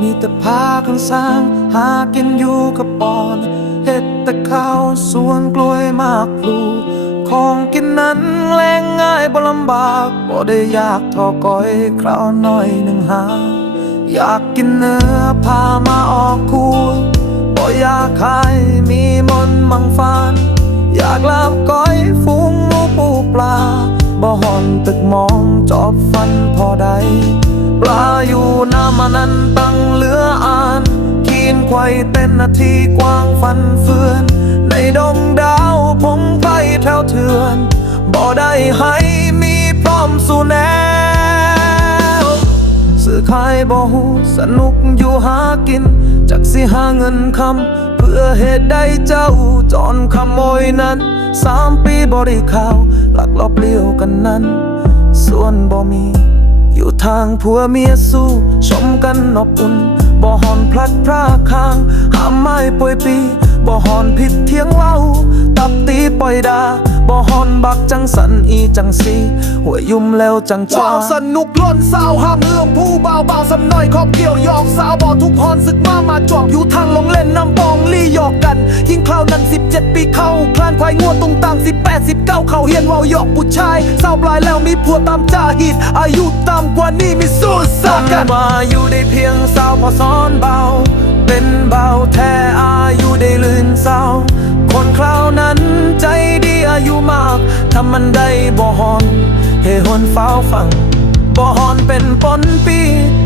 มีตะพากันสร้าง หากินอยู่กับปอนเฮ็ดแต่ข้าวสวนกล้วยมากปลูของกินนั้นแรงง่ายบ่ลำบากบ่ได้ยากทอก้อยคราวน้อยหนึ่งหา อยากกินเนื้อพามาออกคู่บ่อยากขายมีมนมังฟาน อยากลาบก้อยฟุ้งมูปูปลาบ่หอนตึกมองจอบฟันพอใด ปลาอยู่น้ำมันนั้นตั้งเหลืออ่านขีนไขวเต้นนาทีกว้างฟันเฟือน ในดงดาวพงไปแถวเถื่อนบ่ได้ให้มีพร้อมสู่แนวสื่อขายบ่หูสนุกอยู่หากิน จากสิหาเงินคำเพื่อเหตุใดเจ้าจอนขโมยนั้นสามปีบ่ได้ข่าวหลักลอบเลี้ยวกันนั้น ส่วนบ่มี อยู่ทางผัวเมียสู้ ชมกันอบอุ่น บ่หอนพลัดพรากข้าง หามไม้ป่วยปี บ่หอนผิดเทียงเล่าตับตีปล่อยดา บ่หอนบักจังสันอีจังสีหัวยุ่มแล้วจังจ้าว้าสนุกล้นสาวห้ามเอื้อมผู้เบาเบาสำน้อยขอบเกี่ยวยอกสาวบอกทุกพรศึกมามาจอบอยู่ทางลงเล่น กัน ยิ่งคราวนั้น 17 ปีเข้าคลานควายงัวตรงต่าม18 19 เข้าเฮียนเว่าหยอกผู้ชายสาปลายแล้วมีผัวตามจ่าหิดอายุต่ำกว่านี้มีสู้สากันมาอยู่ได้เพียงสาวพอซ้อนเบา เป็นเบาแท้อายุได้ลื่นเศร้าคนคราวนั้นใจดีอายุมากทำมันได้บ่หอนเฮหนเฝ้าฟังบ่หอนเป็นปนปี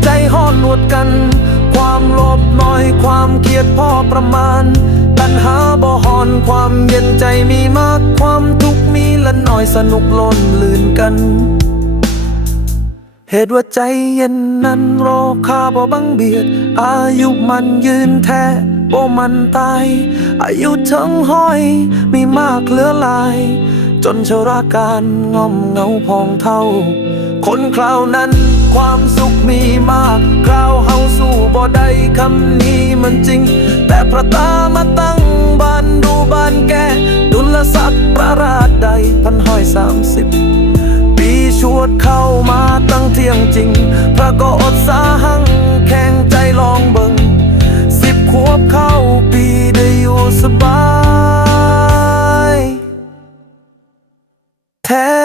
ใจห้อนหนวดกัน ความโลภน้อยความเกียดพอประมาณ ปัญหาบ่หอนความเย็นใจมีมากความทุกข์มีละน้อยสนุกล้นลื่นกัน เหตุว่าใจเย็นนั้นรอคาบ่บังเบียด อายุมันยืนแท้บ่มันตาย อายุทั้งห้อยมีมากเหลือหลาย จนชราการงอมเงาพองเท่า คนคราวนั้นความสุขมีมาก่ได้คำนี้มันจริง แต่พระตามาตั้งบ้านดูบ้านแกดุลศักดิ์ประราชใดพันห้อยสามสิบปีชวดเข้ามาตั้งเที่ยงจริง พระก็อดสาหังแข่งใจลองเบิงสิบขวบเข้าปีได้อยู่สบายแท้